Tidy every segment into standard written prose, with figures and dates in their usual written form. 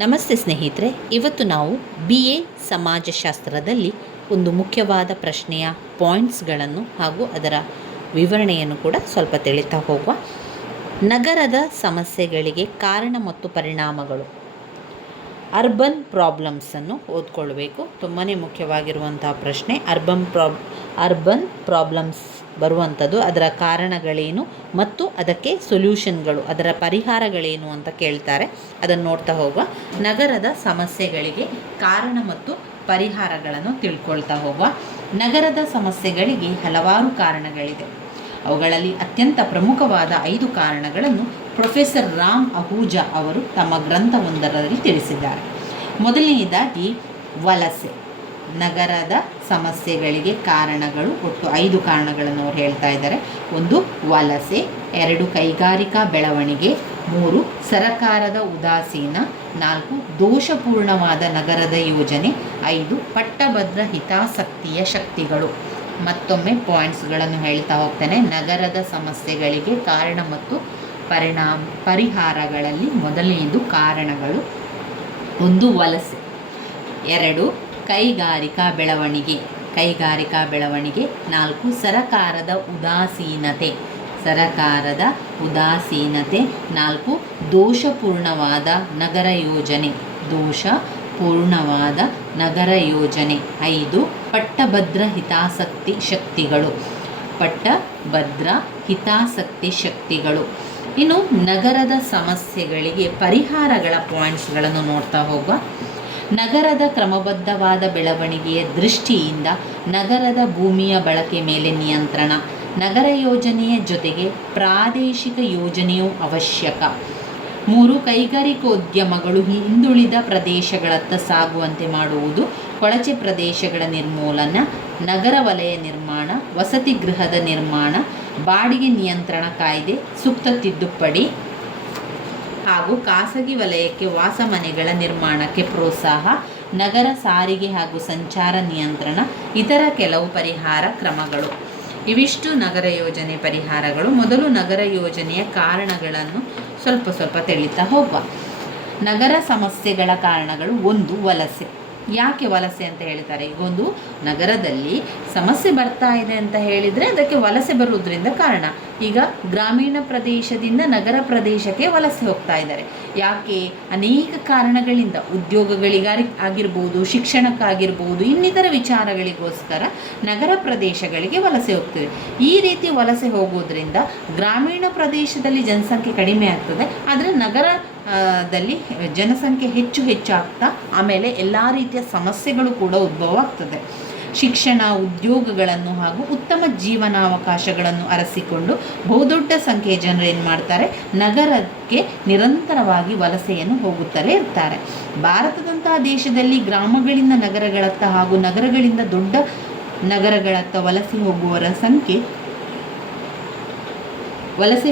ನಮಸ್ತೆ ಸ್ನೇಹಿತರೆ, ಇವತ್ತು ನಾವು BA ಸಮಾಜಶಾಸ್ತ್ರದಲ್ಲಿ ಒಂದು ಮುಖ್ಯವಾದ ಪ್ರಶ್ನೆಯ ಪಾಯಿಂಟ್ಸ್ಗಳನ್ನು ಹಾಗೂ ಅದರ ವಿವರಣೆಯನ್ನು ಕೂಡ ಸ್ವಲ್ಪ ತಿಳಿತಾ ಹೋಗುವ. ನಗರದ ಸಮಸ್ಯೆಗಳಿಗೆ ಕಾರಣ ಮತ್ತು ಪರಿಣಾಮಗಳು, ಅರ್ಬನ್ ಪ್ರಾಬ್ಲಮ್ಸನ್ನು ಓದ್ಕೊಳ್ಬೇಕು. ತುಂಬಾ ಮುಖ್ಯವಾಗಿರುವಂತಹ ಪ್ರಶ್ನೆ. ಅರ್ಬನ್ ಪ್ರಾಬ್ಲಮ್ಸ್ ಬರುವಂಥದ್ದು, ಅದರ ಕಾರಣಗಳೇನು ಮತ್ತು ಅದಕ್ಕೆ ಸೊಲ್ಯೂಷನ್ಗಳು, ಅದರ ಪರಿಹಾರಗಳೇನು ಅಂತ ಕೇಳ್ತಾರೆ. ಅದನ್ನು ನೋಡ್ತಾ ಹೋಗುವ. ನಗರದ ಸಮಸ್ಯೆಗಳಿಗೆ ಕಾರಣ ಮತ್ತು ಪರಿಹಾರಗಳನ್ನು ತಿಳ್ಕೊಳ್ತಾ ಹೋಗುವ. ನಗರದ ಸಮಸ್ಯೆಗಳಿಗೆ ಹಲವಾರು ಕಾರಣಗಳಿದೆ. ಅವುಗಳಲ್ಲಿ ಅತ್ಯಂತ ಪ್ರಮುಖವಾದ 5 ಕಾರಣಗಳನ್ನು ಪ್ರೊಫೆಸರ್ ರಾಮ್ ಅಹೂಜಾ ಅವರು ತಮ್ಮ ಗ್ರಂಥವೊಂದರಲ್ಲಿ ತಿಳಿಸಿದ್ದಾರೆ. ಮೊದಲನೆಯದಾಗಿ ವಲಸೆ. ನಗರದ ಸಮಸ್ಯೆಗಳಿಗೆ ಕಾರಣಗಳು, ಒಟ್ಟು 5 ಕಾರಣಗಳನ್ನು ಅವರು ಹೇಳ್ತಾ ಇದ್ದಾರೆ. 1 ವಲಸೆ, 2 ಕೈಗಾರಿಕಾ ಬೆಳವಣಿಗೆ, 3 ಸರಕಾರದ ಉದಾಸೀನ, 4 ದೋಷಪೂರ್ಣವಾದ ನಗರದ ಯೋಜನೆ, 5 ಪಟ್ಟಭದ್ರ ಹಿತಾಸಕ್ತಿಯ ಶಕ್ತಿಗಳು. ಮತ್ತೊಮ್ಮೆ ಪಾಯಿಂಟ್ಸ್ಗಳನ್ನು ಹೇಳ್ತಾ ಹೋಗ್ತೇನೆ. ನಗರದ ಸಮಸ್ಯೆಗಳಿಗೆ ಕಾರಣ ಮತ್ತು ಪರಿಹಾರಗಳಲ್ಲಿ ಮೊದಲನೆಯದು ಕಾರಣಗಳು. 1 ವಲಸೆ, 2 ಕೈಗಾರಿಕಾ ಬೆಳವಣಿಗೆ, 4 ಸರಕಾರದ ಉದಾಸೀನತೆ, 4 ದೋಷಪೂರ್ಣವಾದ ನಗರ ಯೋಜನೆ, 5 ಪಟ್ಟಭದ್ರ ಹಿತಾಸಕ್ತಿ ಶಕ್ತಿಗಳು. ಇನ್ನು ನಗರದ ಸಮಸ್ಯೆಗಳಿಗೆ ಪರಿಹಾರಗಳ ಪಾಯಿಂಟ್ಸ್ಗಳನ್ನು ನೋಡ್ತಾ ಹೋಗುವ. ನಗರದ ಕ್ರಮಬದ್ಧವಾದ ಬೆಳವಣಿಗೆಯ ದೃಷ್ಟಿಯಿಂದ ನಗರದ ಭೂಮಿಯ ಬಳಕೆ ಮೇಲೆ ನಿಯಂತ್ರಣ, ನಗರ ಯೋಜನೆಯ ಜೊತೆಗೆ ಪ್ರಾದೇಶಿಕ ಯೋಜನೆಯೂ ಅವಶ್ಯಕ. 3 ಕೈಗಾರಿಕೋದ್ಯಮಗಳು ಹಿಂದುಳಿದ ಪ್ರದೇಶಗಳತ್ತ ಸಾಗುವಂತೆ ಮಾಡುವುದು, ಕೊಳಚೆ ಪ್ರದೇಶಗಳ ನಿರ್ಮೂಲನ, ನಗರ ವಲಯ ನಿರ್ಮಾಣ, ವಸತಿ ಗೃಹದ ನಿರ್ಮಾಣ, ಬಾಡಿಗೆ ನಿಯಂತ್ರಣ ಕಾಯ್ದೆ, ಸೂಕ್ತ ತಿದ್ದುಪಡಿ ಹಾಗೂ ಖಾಸಗಿ ವಲಯಕ್ಕೆ ವಾಸಮನೆಗಳ ನಿರ್ಮಾಣಕ್ಕೆ ಪ್ರೋತ್ಸಾಹ, ನಗರ ಸಾರಿಗೆ ಹಾಗೂ ಸಂಚಾರ ನಿಯಂತ್ರಣ, ಇತರ ಕೆಲವು ಪರಿಹಾರ ಕ್ರಮಗಳು. ಇವಿಷ್ಟು ನಗರ ಯೋಜನೆ ಪರಿಹಾರಗಳು. ಮೊದಲು ನಗರ ಯೋಜನೆಯ ಕಾರಣಗಳನ್ನು ಸ್ವಲ್ಪ ತಿಳಿತಾ ಹೋಗುವ. ನಗರ ಸಮಸ್ಯೆಗಳ ಕಾರಣಗಳು. 1 ವಲಸೆ. ಯಾಕೆ ವಲಸೆ ಅಂತ ಹೇಳ್ತಾರೆ? ಈಗೊಂದು ನಗರದಲ್ಲಿ ಸಮಸ್ಯೆ ಬರ್ತಾ ಇದೆ ಅಂತ ಹೇಳಿದರೆ ಅದಕ್ಕೆ ವಲಸೆ ಬರುವುದರಿಂದ ಕಾರಣ. ಈಗ ಗ್ರಾಮೀಣ ಪ್ರದೇಶದಿಂದ ನಗರ ಪ್ರದೇಶಕ್ಕೆ ವಲಸೆ ಹೋಗ್ತಾ ಇದ್ದಾರೆ. ಯಾಕೆ? ಅನೇಕ ಕಾರಣಗಳಿಂದ, ಉದ್ಯೋಗಗಳಿಗಾಗಿರ್ಬೋದು, ಶಿಕ್ಷಣಕ್ಕಾಗಿರ್ಬೋದು, ಇನ್ನಿತರ ವಿಚಾರಗಳಿಗೋಸ್ಕರ ನಗರ ಪ್ರದೇಶಗಳಿಗೆ ವಲಸೆ ಹೋಗ್ತದೆ. ಈ ರೀತಿ ವಲಸೆ ಹೋಗೋದ್ರಿಂದ ಗ್ರಾಮೀಣ ಪ್ರದೇಶದಲ್ಲಿ ಜನಸಂಖ್ಯೆ ಕಡಿಮೆ ಆಗ್ತದೆ, ಆದರೆ ನಗರದಲ್ಲಿ ಜನಸಂಖ್ಯೆ ಹೆಚ್ಚಾಗ್ತಾ ಆಮೇಲೆ ಎಲ್ಲ ರೀತಿಯ ಸಮಸ್ಯೆಗಳು ಕೂಡ ಉದ್ಭವ ಆಗ್ತದೆ. ಶಿಕ್ಷಣ, ಉದ್ಯೋಗಗಳನ್ನು ಹಾಗೂ ಉತ್ತಮ ಜೀವನಾವಕಾಶಗಳನ್ನು ಅರಸಿಕೊಂಡು ಬಹುದೊಡ್ಡ ಸಂಖ್ಯೆಯ ಜನರು ಏನು ಮಾಡ್ತಾರೆ? ನಗರಕ್ಕೆ ನಿರಂತರವಾಗಿ ವಲಸೆಯನ್ನು ಹೋಗುತ್ತಲೇ ಇರ್ತಾರೆ. ಭಾರತದಂತಹ ದೇಶದಲ್ಲಿ ಗ್ರಾಮಗಳಿಂದ ನಗರಗಳತ್ತ ಹಾಗೂ ನಗರಗಳಿಂದ ದೊಡ್ಡ ನಗರಗಳತ್ತ ವಲಸೆ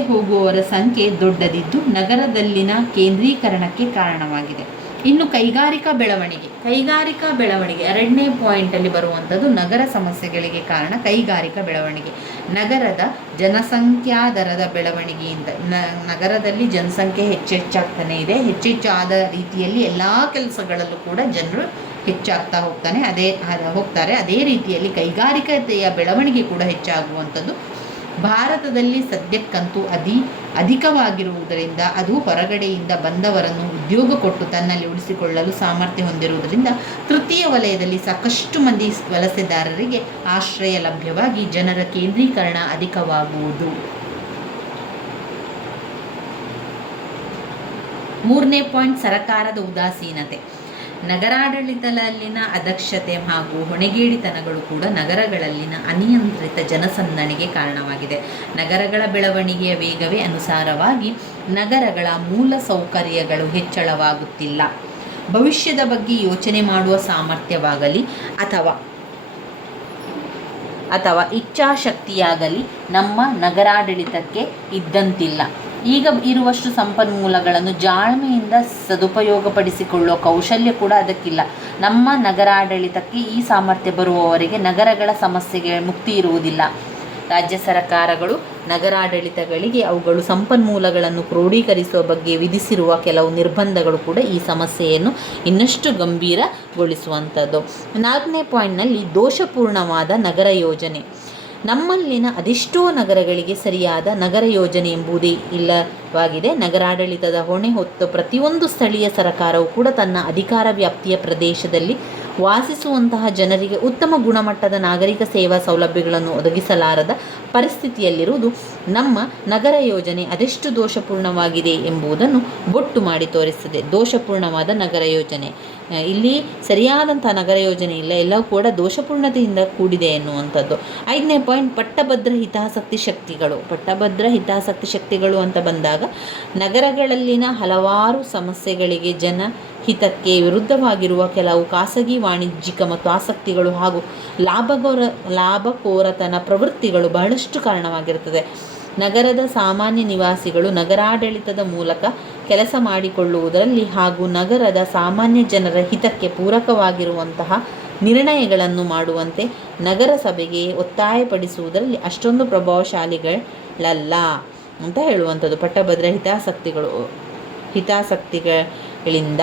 ಹೋಗುವವರ ಸಂಖ್ಯೆ ದೊಡ್ಡದಿದ್ದು ನಗರದಲ್ಲಿನ ಕೇಂದ್ರೀಕರಣಕ್ಕೆ ಕಾರಣವಾಗಿದೆ. ಇನ್ನು ಕೈಗಾರಿಕಾ ಬೆಳವಣಿಗೆ, 2ನೇ ಪಾಯಿಂಟಲ್ಲಿ ಬರುವಂಥದ್ದು ನಗರ ಸಮಸ್ಯೆಗಳಿಗೆ ಕಾರಣ ಕೈಗಾರಿಕಾ ಬೆಳವಣಿಗೆ. ನಗರದ ಜನಸಂಖ್ಯಾದರದ ಬೆಳವಣಿಗೆಯಿಂದ ನಗರದಲ್ಲಿ ಜನಸಂಖ್ಯೆ ಹೆಚ್ಚಾಗ್ತಾನೆ ಇದೆ. ಹೆಚ್ಚಾದ ರೀತಿಯಲ್ಲಿ ಎಲ್ಲ ಕೆಲಸಗಳಲ್ಲೂ ಕೂಡ ಜನರು ಹೆಚ್ಚಾಗ್ತಾ ಹೋಗ್ತಾರೆ. ಅದೇ ರೀತಿಯಲ್ಲಿ ಕೈಗಾರಿಕತೆಯ ಬೆಳವಣಿಗೆ ಕೂಡ ಹೆಚ್ಚಾಗುವಂಥದ್ದು ಭಾರತದಲ್ಲಿ ಸದ್ಯಕ್ಕಂತೂ ಅಧಿಕವಾಗಿರುವುದರಿಂದ ಅದು ಹೊರಗಡೆಯಿಂದ ಬಂದವರನ್ನು ಉದ್ಯೋಗ ಕೊಟ್ಟು ತನ್ನಲ್ಲಿ ಉಳಿಸಿಕೊಳ್ಳಲು ಸಾಮರ್ಥ್ಯ ಹೊಂದಿರುವುದರಿಂದ ತೃತೀಯ ವಲಯದಲ್ಲಿ ಸಾಕಷ್ಟು ಮಂದಿ ವಲಸೆದಾರರಿಗೆ ಆಶ್ರಯ ಲಭ್ಯವಾಗಿ ಜನರ ಕೇಂದ್ರೀಕರಣ ಅಧಿಕವಾಗುವುದು. 3ನೇ ಪಾಯಿಂಟ್ ಸರಕಾರದ ಉದಾಸೀನತೆ. ನಗರಾಡಳಿತದಲ್ಲಿನ ಅದಕ್ಷತೆ ಹಾಗೂ ಹೊಣೆಗೇಡಿತನಗಳು ಕೂಡ ನಗರಗಳಲ್ಲಿನ ಅನಿಯಂತ್ರಿತ ಜನಸಂದಣಿಗೆ ಕಾರಣವಾಗಿದೆ. ನಗರಗಳ ಬೆಳವಣಿಗೆಯ ವೇಗವೇ ಅನುಸಾರವಾಗಿ ನಗರಗಳ ಮೂಲ ಸೌಕರ್ಯಗಳು ಹೆಚ್ಚಳವಾಗುತ್ತಿಲ್ಲ. ಭವಿಷ್ಯದ ಬಗ್ಗೆ ಯೋಚನೆ ಮಾಡುವ ಸಾಮರ್ಥ್ಯವಾಗಲಿ ಅಥವಾ ಇಚ್ಛಾಶಕ್ತಿಯಾಗಲಿ ನಮ್ಮ ನಗರಾಡಳಿತಕ್ಕೆ ಇದ್ದಂತಿಲ್ಲ. ಈಗ ಇರುವಷ್ಟು ಸಂಪನ್ಮೂಲಗಳನ್ನು ಜಾಣ್ಮೆಯಿಂದ ಸದುಪಯೋಗಪಡಿಸಿಕೊಳ್ಳುವ ಕೌಶಲ್ಯ ಕೂಡ ಅದಕ್ಕಿಲ್ಲ. ನಮ್ಮ ನಗರಾಡಳಿತಕ್ಕೆ ಈ ಸಾಮರ್ಥ್ಯ ಬರುವವರೆಗೆ ನಗರಗಳ ಸಮಸ್ಯೆಗೆ ಮುಕ್ತಿ ಇರುವುದಿಲ್ಲ. ರಾಜ್ಯ ಸರ್ಕಾರಗಳು ನಗರಾಡಳಿತಗಳಿಗೆ ಅವುಗಳು ಸಂಪನ್ಮೂಲಗಳನ್ನು ಕ್ರೋಢೀಕರಿಸುವ ಬಗ್ಗೆ ವಿಧಿಸಿರುವ ಕೆಲವು ನಿರ್ಬಂಧಗಳು ಕೂಡ ಈ ಸಮಸ್ಯೆಯನ್ನು ಇನ್ನಷ್ಟು ಗಂಭೀರಗೊಳಿಸುವಂಥದ್ದು. 4ನೇ ಪಾಯಿಂಟ್ನಲ್ಲಿ ದೋಷಪೂರ್ಣವಾದ ನಗರ ಯೋಜನೆ. ನಮ್ಮಲ್ಲಿನ ಅದೆಷ್ಟೋ ನಗರಗಳಿಗೆ ಸರಿಯಾದ ನಗರ ಯೋಜನೆ ಎಂಬುದೇ ಇಲ್ಲವಾಗಿದೆ. ನಗರಾಡಳಿತದ ಹೊಣೆ ಹೊತ್ತು ಪ್ರತಿಯೊಂದು ಸ್ಥಳೀಯ ಸರ್ಕಾರವು ಕೂಡ ತನ್ನ ಅಧಿಕಾರ ವ್ಯಾಪ್ತಿಯ ಪ್ರದೇಶದಲ್ಲಿ ವಾಸಿಸುವಂತಹ ಜನರಿಗೆ ಉತ್ತಮ ಗುಣಮಟ್ಟದ ನಾಗರಿಕ ಸೇವಾ ಸೌಲಭ್ಯಗಳನ್ನು ಒದಗಿಸಲಾರದ ಪರಿಸ್ಥಿತಿಯಲ್ಲಿರುವುದು ನಮ್ಮ ನಗರ ಯೋಜನೆ ಅದೆಷ್ಟು ದೋಷಪೂರ್ಣವಾಗಿದೆ ಎಂಬುದನ್ನು ಬೊಟ್ಟು ಮಾಡಿ ತೋರಿಸುತ್ತದೆ. ದೋಷಪೂರ್ಣವಾದ ನಗರ ಯೋಜನೆ, ಇಲ್ಲಿ ಸರಿಯಾದಂಥ ನಗರ ಯೋಜನೆ ಇಲ್ಲ, ಎಲ್ಲವೂ ಕೂಡ ದೋಷಪೂರ್ಣತೆಯಿಂದ ಕೂಡಿದೆ ಎನ್ನುವಂಥದ್ದು. 5ನೇ ಪಾಯಿಂಟ್ ಪಟ್ಟಭದ್ರ ಹಿತಾಸಕ್ತಿ ಶಕ್ತಿಗಳು. ಪಟ್ಟಭದ್ರ ಹಿತಾಸಕ್ತಿ ಶಕ್ತಿಗಳು ಅಂತ ಬಂದಾಗ ನಗರಗಳಲ್ಲಿನ ಹಲವಾರು ಸಮಸ್ಯೆಗಳಿಗೆ ಜನಹಿತಕ್ಕೆ ವಿರುದ್ಧವಾಗಿರುವ ಕೆಲವು ಖಾಸಗಿ ವಾಣಿಜ್ಯಿಕ ಮತ್ತು ಆಸಕ್ತಿಗಳು ಹಾಗೂ ಲಾಭಕೋರತನ ಪ್ರವೃತ್ತಿಗಳು ಬಹಳಷ್ಟು ಕಾರಣವಾಗಿರುತ್ತದೆ. ನಗರದ ಸಾಮಾನ್ಯ ನಿವಾಸಿಗಳು ನಗರಾಡಳಿತದ ಮೂಲಕ ಕೆಲಸ ಮಾಡಿಕೊಳ್ಳುವುದರಲ್ಲಿ ಹಾಗೂ ನಗರದ ಸಾಮಾನ್ಯ ಜನರ ಹಿತಕ್ಕೆ ಪೂರಕವಾಗಿರುವಂತಹ ನಿರ್ಣಯಗಳನ್ನು ಮಾಡುವಂತೆ ನಗರಸಭೆಗೆ ಒತ್ತಾಯಪಡಿಸುವುದರಲ್ಲಿ ಅಷ್ಟೊಂದು ಪ್ರಭಾವಶಾಲಿಗಳಲ್ಲ ಅಂತ ಹೇಳುವಂಥದ್ದು. ಪಟ್ಟಭದ್ರ ಹಿತಾಸಕ್ತಿಗಳಿಂದ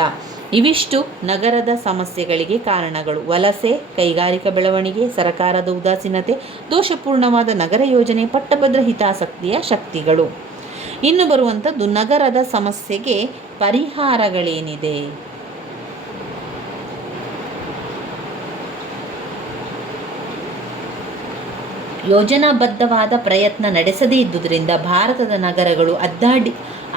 ಇವಿಷ್ಟು ನಗರದ ಸಮಸ್ಯೆಗಳಿಗೆ ಕಾರಣಗಳು. ವಲಸೆ, ಕೈಗಾರಿಕಾ ಬೆಳವಣಿಗೆ, ಸರಕಾರದ ಉದಾಸೀನತೆ, ದೋಷಪೂರ್ಣವಾದ ನಗರ ಯೋಜನೆ, ಪಟ್ಟಭದ್ರ ಹಿತಾಸಕ್ತಿಯ ಶಕ್ತಿಗಳು. ಇನ್ನು ಬರುವಂಥದ್ದು ನಗರದ ಸಮಸ್ಯೆಗೆ ಪರಿಹಾರಗಳೇನಿದೆ. ಯೋಜನಾಬದ್ಧವಾದ ಪ್ರಯತ್ನ ನಡೆಸದೇ ಇದ್ದುದರಿಂದ ಭಾರತದ ನಗರಗಳು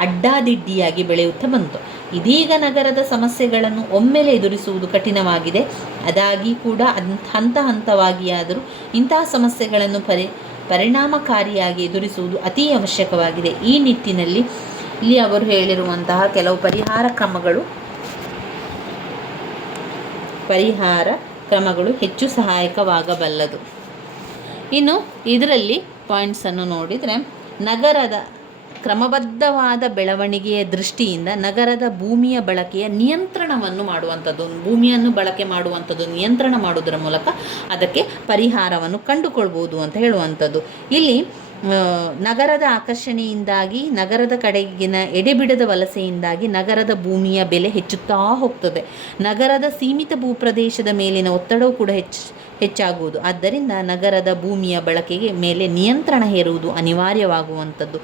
ಅಡ್ಡಾದಿಡ್ಡಿಯಾಗಿ ಬೆಳೆಯುತ್ತಾ ಬಂತು. ಇದೀಗ ನಗರದ ಸಮಸ್ಯೆಗಳನ್ನು ಒಮ್ಮೆಲೆ ಎದುರಿಸುವುದು ಕಠಿಣವಾಗಿದೆ. ಅದಾಗಿ ಕೂಡ ಹಂತ ಹಂತವಾಗಿಯಾದರೂ ಇಂತಹ ಸಮಸ್ಯೆಗಳನ್ನು ಪರಿಣಾಮಕಾರಿಯಾಗಿ ಎದುರಿಸುವುದು ಅತೀ ಅವಶ್ಯಕವಾಗಿದೆ. ಈ ನಿಟ್ಟಿನಲ್ಲಿ ಇಲ್ಲಿ ಅವರು ಹೇಳಿರುವಂತಹ ಕೆಲವು ಪರಿಹಾರ ಕ್ರಮಗಳು ಹೆಚ್ಚು ಸಹಾಯಕವಾಗಬಲ್ಲದು. ಇನ್ನು ಇದರಲ್ಲಿ ಪಾಯಿಂಟ್ಸನ್ನು ನೋಡಿದರೆ, ನಗರದ ಕ್ರಮಬದ್ಧವಾದ ಬೆಳವಣಿಗೆಯ ದೃಷ್ಟಿಯಿಂದ ನಗರದ ಭೂಮಿಯ ಬಳಕೆಯ ನಿಯಂತ್ರಣವನ್ನು ಮಾಡುವಂಥದ್ದು, ಭೂಮಿಯನ್ನು ಬಳಕೆ ಮಾಡುವಂಥದ್ದು ನಿಯಂತ್ರಣ ಮಾಡುವುದರ ಮೂಲಕ ಅದಕ್ಕೆ ಪರಿಹಾರವನ್ನು ಕಂಡುಕೊಳ್ಬೋದು ಅಂತ ಹೇಳುವಂಥದ್ದು. ಇಲ್ಲಿ ನಗರದ ಆಕರ್ಷಣೆಯಿಂದಾಗಿ, ನಗರದ ಕಡೆಗಿನ ಎಡೆಬಿಡದ ವಲಸೆಯಿಂದಾಗಿ ನಗರದ ಭೂಮಿಯ ಬೆಲೆ ಹೆಚ್ಚುತ್ತಾ ಹೋಗ್ತದೆ. ನಗರದ ಸೀಮಿತ ಭೂಪ್ರದೇಶದ ಮೇಲಿನ ಒತ್ತಡವೂ ಕೂಡ ಹೆಚ್ಚಾಗುವುದು. ಆದ್ದರಿಂದ ನಗರದ ಭೂಮಿಯ ಬಳಕೆಗೆ ಮೇಲೆ ನಿಯಂತ್ರಣ ಹೇರುವುದು ಅನಿವಾರ್ಯವಾಗುವಂಥದ್ದು.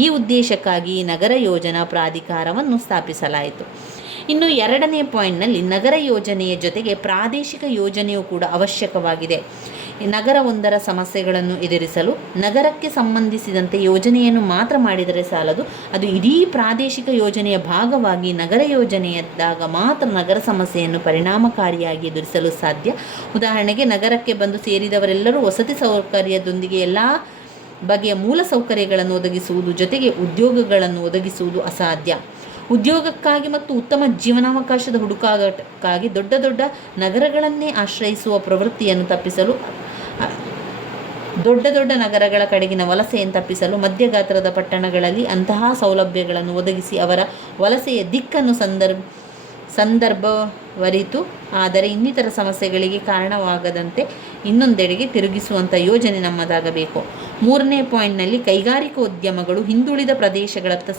ಈ ಉದ್ದೇಶಕ್ಕಾಗಿ ನಗರ ಯೋಜನಾ ಪ್ರಾಧಿಕಾರವನ್ನು ಸ್ಥಾಪಿಸಲಾಯಿತು. ಇನ್ನು 2ನೇ ಪಾಯಿಂಟ್ನಲ್ಲಿ ನಗರ ಯೋಜನೆಯ ಜೊತೆಗೆ ಪ್ರಾದೇಶಿಕ ಯೋಜನೆಯೂ ಕೂಡ ಅವಶ್ಯಕವಾಗಿದೆ. ನಗರವೊಂದರ ಸಮಸ್ಯೆಗಳನ್ನು ಎದುರಿಸಲು ನಗರಕ್ಕೆ ಸಂಬಂಧಿಸಿದಂತೆ ಯೋಜನೆಯನ್ನು ಮಾತ್ರ ಮಾಡಿದರೆ ಸಾಲದು. ಅದು ಇಡೀ ಪ್ರಾದೇಶಿಕ ಯೋಜನೆಯ ಭಾಗವಾಗಿ ನಗರ ಯೋಜನೆಯಿದ್ದಾಗ ಮಾತ್ರ ನಗರ ಸಮಸ್ಯೆಯನ್ನು ಪರಿಣಾಮಕಾರಿಯಾಗಿ ಎದುರಿಸಲು ಸಾಧ್ಯ. ಉದಾಹರಣೆಗೆ, ನಗರಕ್ಕೆ ಬಂದು ಸೇರಿದವರೆಲ್ಲರೂ ವಸತಿ ಸೌಕರ್ಯದೊಂದಿಗೆ ಎಲ್ಲ ಬಗೆಯ ಮೂಲ ಸೌಕರ್ಯಗಳನ್ನು ಒದಗಿಸುವುದು ಜೊತೆಗೆ ಉದ್ಯೋಗಗಳನ್ನು ಒದಗಿಸುವುದು ಅಸಾಧ್ಯ. ಉದ್ಯೋಗಕ್ಕಾಗಿ ಮತ್ತು ಉತ್ತಮ ಜೀವನಾವಕಾಶದ ಹುಡುಕಾಟಕ್ಕಾಗಿ ದೊಡ್ಡ ದೊಡ್ಡ ನಗರಗಳನ್ನೇ ಆಶ್ರಯಿಸುವ ಪ್ರವೃತ್ತಿಯನ್ನು ತಪ್ಪಿಸಲು, ದೊಡ್ಡ ದೊಡ್ಡ ನಗರಗಳ ಕಡೆಗಿನ ವಲಸೆಯನ್ನು ತಪ್ಪಿಸಲು ಮಧ್ಯಗಾತ್ರದ ಪಟ್ಟಣಗಳಲ್ಲಿ ಅಂತಹ ಸೌಲಭ್ಯಗಳನ್ನು ಒದಗಿಸಿ ಅವರ ವಲಸೆಯ ದಿಕ್ಕನ್ನು ಸಂದರ್ಭವರಿತು ಆದರೆ ಇನ್ನಿತರ ಸಮಸ್ಯೆಗಳಿಗೆ ಕಾರಣವಾಗದಂತೆ ಇನ್ನೊಂದೆಡೆಗೆ ತಿರುಗಿಸುವಂಥ ಯೋಜನೆ ನಮ್ಮದಾಗಬೇಕು. 3ನೇ ಪಾಯಿಂಟ್ನಲ್ಲಿ ಕೈಗಾರಿಕೋದ್ಯಮಗಳು ಹಿಂದುಳಿದ ಪ್ರದೇಶಗಳತ್ತ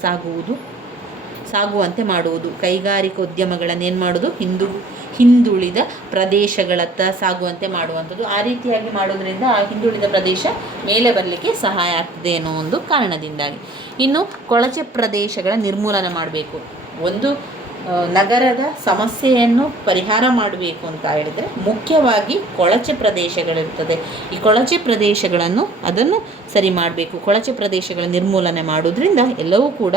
ಸಾಗುವಂತೆ ಮಾಡುವುದು. ಕೈಗಾರಿಕೋದ್ಯಮಗಳನ್ನೇನು ಮಾಡೋದು, ಹಿಂದುಳಿದ ಪ್ರದೇಶಗಳತ್ತ ಸಾಗುವಂತೆ ಮಾಡುವಂಥದ್ದು. ಆ ರೀತಿಯಾಗಿ ಮಾಡೋದ್ರಿಂದ ಆ ಹಿಂದುಳಿದ ಪ್ರದೇಶ ಮೇಲೆ ಬರಲಿಕ್ಕೆ ಸಹಾಯ ಆಗ್ತದೆ ಅನ್ನೋ ಒಂದು ಕಾರಣದಿಂದಾಗಿ. ಇನ್ನು ಕೊಳಚೆ ಪ್ರದೇಶಗಳ ನಿರ್ಮೂಲನೆ ಮಾಡಬೇಕು. ಒಂದು ನಗರದ ಸಮಸ್ಯೆಯನ್ನು ಪರಿಹಾರ ಮಾಡಬೇಕು ಅಂತ ಹೇಳಿದರೆ ಮುಖ್ಯವಾಗಿ ಕೊಳಚೆ ಪ್ರದೇಶಗಳಿರ್ತದೆ. ಈ ಕೊಳಚೆ ಪ್ರದೇಶಗಳನ್ನು ಅದನ್ನು ಸರಿ ಮಾಡಬೇಕು. ಕೊಳಚೆ ಪ್ರದೇಶಗಳ ನಿರ್ಮೂಲನೆ ಮಾಡೋದ್ರಿಂದ ಎಲ್ಲವೂ ಕೂಡ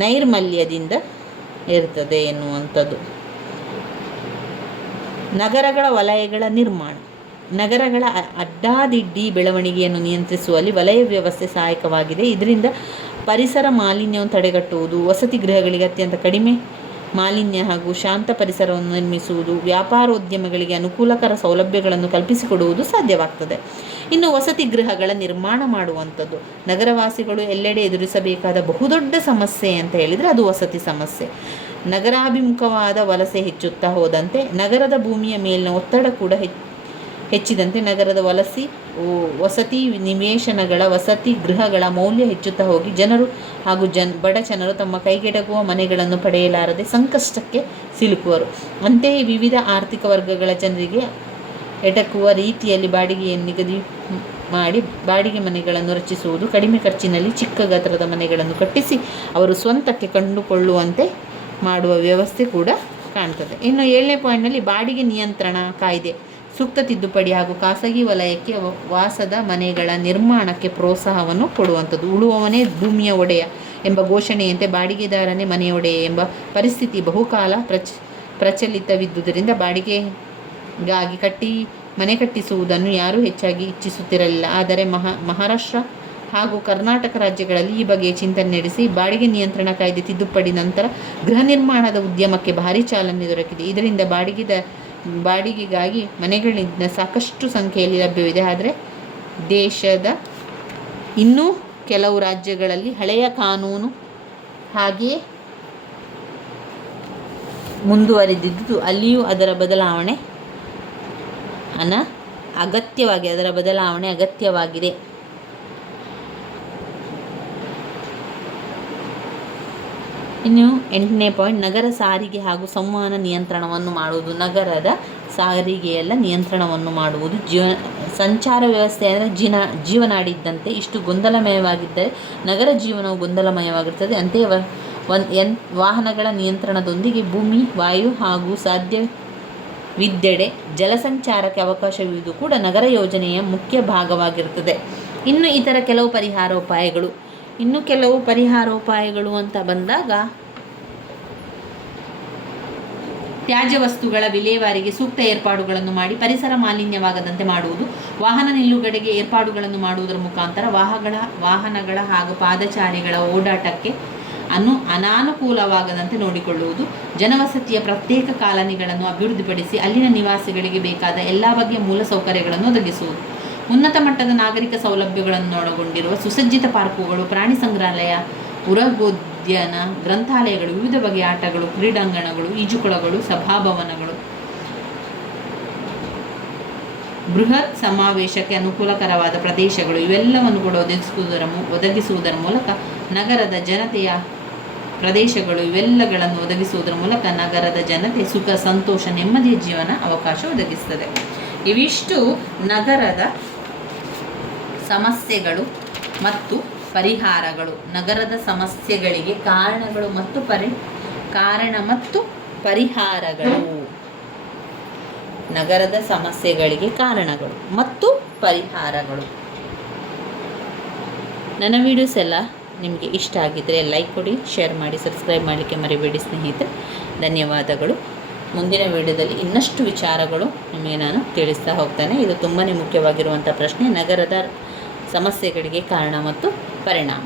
ನೈರ್ಮಲ್ಯದಿಂದ ಇರ್ತದೆ ಎನ್ನುವಂಥದ್ದು. ನಗರಗಳ ವಲಯಗಳ ನಿರ್ಮಾಣ. ನಗರಗಳ ಅಡ್ಡಾದಿಡ್ಡಿ ಬೆಳವಣಿಗೆಯನ್ನು ನಿಯಂತ್ರಿಸುವಲ್ಲಿ ವಲಯ ವ್ಯವಸ್ಥೆ ಸಹಾಯಕವಾಗಿದೆ. ಇದರಿಂದ ಪರಿಸರ ಮಾಲಿನ್ಯವನ್ನು ತಡೆಗಟ್ಟುವುದು, ವಸತಿ ಗೃಹಗಳಿಗೆ ಅತ್ಯಂತ ಕಡಿಮೆ ಮಾಲಿನ್ಯ ಹಾಗೂ ಶಾಂತ ಪರಿಸರವನ್ನು ನಿರ್ಮಿಸುವುದು, ವ್ಯಾಪಾರೋದ್ಯಮಗಳಿಗೆ ಅನುಕೂಲಕರ ಸೌಲಭ್ಯಗಳನ್ನು ಕಲ್ಪಿಸಿಕೊಡುವುದು ಸಾಧ್ಯವಾಗ್ತದೆ. ಇನ್ನು ವಸತಿ ಗೃಹಗಳ ನಿರ್ಮಾಣ ಮಾಡುವಂಥದ್ದು. ನಗರವಾಸಿಗಳು ಎಲ್ಲೆಡೆ ಎದುರಿಸಬೇಕಾದ ಬಹುದೊಡ್ಡ ಸಮಸ್ಯೆ ಅಂತ ಹೇಳಿದರೆ ಅದು ವಸತಿ ಸಮಸ್ಯೆ. ನಗರಾಭಿಮುಖವಾದ ವಲಸೆ ಹೆಚ್ಚುತ್ತಾ ಹೋದಂತೆ ನಗರದ ಭೂಮಿಯ ಮೇಲಿನ ಒತ್ತಡ ಕೂಡ ಹೆಚ್ಚಿದಂತೆ ನಗರದ ವಸತಿ ನಿವೇಶನಗಳ ವಸತಿ ಗೃಹಗಳ ಮೌಲ್ಯ ಹೆಚ್ಚುತ್ತಾ ಹೋಗಿ ಜನರು ಹಾಗೂ ಬಡ ಜನರು ತಮ್ಮ ಕೈಗೆಟಕುವ ಮನೆಗಳನ್ನು ಪಡೆಯಲಾರದೆ ಸಂಕಷ್ಟಕ್ಕೆ ಸಿಲುಕುವರು. ಅಂತೆಯೇ ವಿವಿಧ ಆರ್ಥಿಕ ವರ್ಗಗಳ ಜನರಿಗೆ ಎಟಕುವ ರೀತಿಯಲ್ಲಿ ಬಾಡಿಗೆಯನ್ನು ನಿಗದಿ ಮಾಡಿ ಬಾಡಿಗೆ ಮನೆಗಳನ್ನು ರಚಿಸುವುದು, ಕಡಿಮೆ ಖರ್ಚಿನಲ್ಲಿ ಚಿಕ್ಕ ಗಾತ್ರದ ಮನೆಗಳನ್ನು ಕಟ್ಟಿಸಿ ಅವರು ಸ್ವಂತಕ್ಕೆ ಕಂಡುಕೊಳ್ಳುವಂತೆ ಮಾಡುವ ವ್ಯವಸ್ಥೆ ಕೂಡ ಕಾಣ್ತದೆ. ಇನ್ನು 7ನೇ ಪಾಯಿಂಟ್ನಲ್ಲಿ ಬಾಡಿಗೆ ನಿಯಂತ್ರಣ ಕಾಯ್ದೆ ಸೂಕ್ತ ತಿದ್ದುಪಡಿ ಹಾಗೂ ಖಾಸಗಿ ವಲಯಕ್ಕೆ ವಾಸದ ಮನೆಗಳ ನಿರ್ಮಾಣಕ್ಕೆ ಪ್ರೋತ್ಸಾಹವನ್ನು ಕೊಡುವಂಥದ್ದು. ಉಳುವವನೇ ಭೂಮಿಯ ಒಡೆಯ ಎಂಬ ಘೋಷಣೆಯಂತೆ ಬಾಡಿಗೆದಾರನೇ ಮನೆಯ ಒಡೆಯ ಎಂಬ ಪರಿಸ್ಥಿತಿ ಬಹುಕಾಲ ಪ್ರಚಲಿತವಿದ್ದುದರಿಂದ ಬಾಡಿಗೆಗಾಗಿ ಮನೆ ಕಟ್ಟಿಸುವುದನ್ನು ಯಾರೂ ಹೆಚ್ಚಾಗಿ ಇಚ್ಛಿಸುತ್ತಿರಲಿಲ್ಲ. ಆದರೆ ಮಹಾರಾಷ್ಟ್ರ ಹಾಗೂ ಕರ್ನಾಟಕ ರಾಜ್ಯಗಳಲ್ಲಿ ಈ ಬಗೆಯ ಚಿಂತನೆ ನಡೆಸಿ ಬಾಡಿಗೆ ನಿಯಂತ್ರಣ ಕಾಯ್ದೆ ತಿದ್ದುಪಡಿ ನಂತರ ಗೃಹ ನಿರ್ಮಾಣದ ಉದ್ಯಮಕ್ಕೆ ಭಾರೀ ಚಾಲನೆ ದೊರಕಿದೆ. ಇದರಿಂದ ಬಾಡಿಗೆಗಾಗಿ ಮನೆಗಳಿಂದ ಸಾಕಷ್ಟು ಸಂಖ್ಯೆಯಲ್ಲಿ ಲಭ್ಯವಿದೆ. ಆದರೆ ದೇಶದ ಇನ್ನೂ ಕೆಲವು ರಾಜ್ಯಗಳಲ್ಲಿ ಹಳೆಯ ಕಾನೂನು ಹಾಗೆಯೇ ಮುಂದುವರಿದಿದ್ದು ಅಲ್ಲಿಯೂ ಅದರ ಬದಲಾವಣೆ ಅಗತ್ಯವಾಗಿದೆ. ಇನ್ನು 8ನೇ ಪಾಯಿಂಟ್ ನಗರ ಸಾರಿಗೆ ಹಾಗೂ ಸಂವಹನ ನಿಯಂತ್ರಣವನ್ನು ಮಾಡುವುದು. ನಗರದ ಸಾರಿಗೆಯೆಲ್ಲ ನಿಯಂತ್ರಣವನ್ನು ಮಾಡುವುದು. ಸಂಚಾರ ವ್ಯವಸ್ಥೆ ಅಂದರೆ ಜೀವನಾಡಿದ್ದಂತೆ ಇಷ್ಟು ಗೊಂದಲಮಯವಾಗಿದ್ದರೆ ನಗರ ಜೀವನವು ಗೊಂದಲಮಯವಾಗಿರುತ್ತದೆ. ಅಂತೆಯೇ ವಾಹನಗಳ ನಿಯಂತ್ರಣದೊಂದಿಗೆ ಭೂಮಿ, ವಾಯು ಹಾಗೂ ಸಾಧ್ಯವಿದ್ದೆಡೆ ಜಲಸಂಚಾರಕ್ಕೆ ಅವಕಾಶವಿರುವುದು ಕೂಡ ನಗರ ಯೋಜನೆಯ ಮುಖ್ಯ ಭಾಗವಾಗಿರುತ್ತದೆ. ಇನ್ನು ಇತರ ಕೆಲವು ಪರಿಹಾರೋಪಾಯಗಳು ಅಂತ ಬಂದಾಗ ತ್ಯಾಜ್ಯ ವಸ್ತುಗಳ ವಿಲೇವಾರಿಗೆ ಸೂಕ್ತ ಏರ್ಪಾಡುಗಳನ್ನು ಮಾಡಿ ಪರಿಸರ ಮಾಲಿನ್ಯವಾಗದಂತೆ ಮಾಡುವುದು. ವಾಹನ ನಿಲುಗಡೆಗೆ ಏರ್ಪಾಡುಗಳನ್ನು ಮಾಡುವುದರ ಮುಖಾಂತರ ವಾಹನಗಳ ಹಾಗೂ ಪಾದಚಾರಿಗಳ ಓಡಾಟಕ್ಕೆ ಅನಾನುಕೂಲವಾಗದಂತೆ ನೋಡಿಕೊಳ್ಳುವುದು. ಜನವಸತಿಯ ಪ್ರತ್ಯೇಕ ಕಾಲನಿಗಳನ್ನು ಅಭಿವೃದ್ಧಿಪಡಿಸಿ ಅಲ್ಲಿನ ನಿವಾಸಿಗಳಿಗೆ ಬೇಕಾದ ಎಲ್ಲ ಬಗೆಯ ಮೂಲಸೌಕರ್ಯಗಳನ್ನು ಒದಗಿಸುವುದು. ಉನ್ನತ ಮಟ್ಟದ ನಾಗರಿಕ ಸೌಲಭ್ಯಗಳನ್ನು ಒಳಗೊಂಡಿರುವ ಸುಸಜ್ಜಿತ ಪಾರ್ಕುಗಳು, ಪ್ರಾಣಿ ಸಂಗ್ರಹಾಲಯ, ಉರಗೋದ್ಯಾನ, ಗ್ರಂಥಾಲಯಗಳು, ವಿವಿಧ ಬಗೆಯ ಆಟಗಳು, ಕ್ರೀಡಾಂಗಣಗಳು, ಈಜುಕೊಳಗಳು, ಸಭಾಭವನಗಳು, ಬೃಹತ್ ಸಮಾವೇಶಕ್ಕೆ ಅನುಕೂಲಕರವಾದ ಪ್ರದೇಶಗಳು ಇವೆಲ್ಲವನ್ನು ಕೂಡ ಒದಗಿಸುವುದರ ಮೂಲಕ ನಗರದ ಜನತೆ ಸುಖ, ಸಂತೋಷ, ನೆಮ್ಮದಿಯ ಜೀವನ ಅವಕಾಶ ಒದಗಿಸುತ್ತದೆ. ಇವಿಷ್ಟು ನಗರದ ಸಮಸ್ಯೆಗಳು ಮತ್ತು ಪರಿಹಾರಗಳು. ನಗರದ ಸಮಸ್ಯೆಗಳಿಗೆ ಕಾರಣ ಮತ್ತು ಪರಿಹಾರಗಳು. ನಗರದ ಸಮಸ್ಯೆಗಳಿಗೆ ಕಾರಣಗಳು ಮತ್ತು ಪರಿಹಾರಗಳು. ನನ್ನ ವಿಡಿಯೋಸ್ ಎಲ್ಲ ನಿಮಗೆ ಇಷ್ಟ ಆಗಿದ್ದರೆ ಲೈಕ್ ಕೊಡಿ, ಶೇರ್ ಮಾಡಿ, ಸಬ್ಸ್ಕ್ರೈಬ್ ಮಾಡಲಿಕ್ಕೆ ಮರಿಬೇಡಿ ಸ್ನೇಹಿತರೆ. ಧನ್ಯವಾದಗಳು. ಮುಂದಿನ ವಿಡಿಯೋದಲ್ಲಿ ಇನ್ನಷ್ಟು ವಿಚಾರಗಳು ನಿಮಗೆ ನಾನು ತಿಳಿಸ್ತಾ ಹೋಗ್ತೇನೆ. ಇದು ತುಂಬಾ ಮುಖ್ಯವಾಗಿರುವಂಥ ಪ್ರಶ್ನೆ, ನಗರದ ಸಮಸ್ಯೆಗಳಿಗೆ ಕಾರಣ ಮತ್ತು ಪರಿಣಾಮ.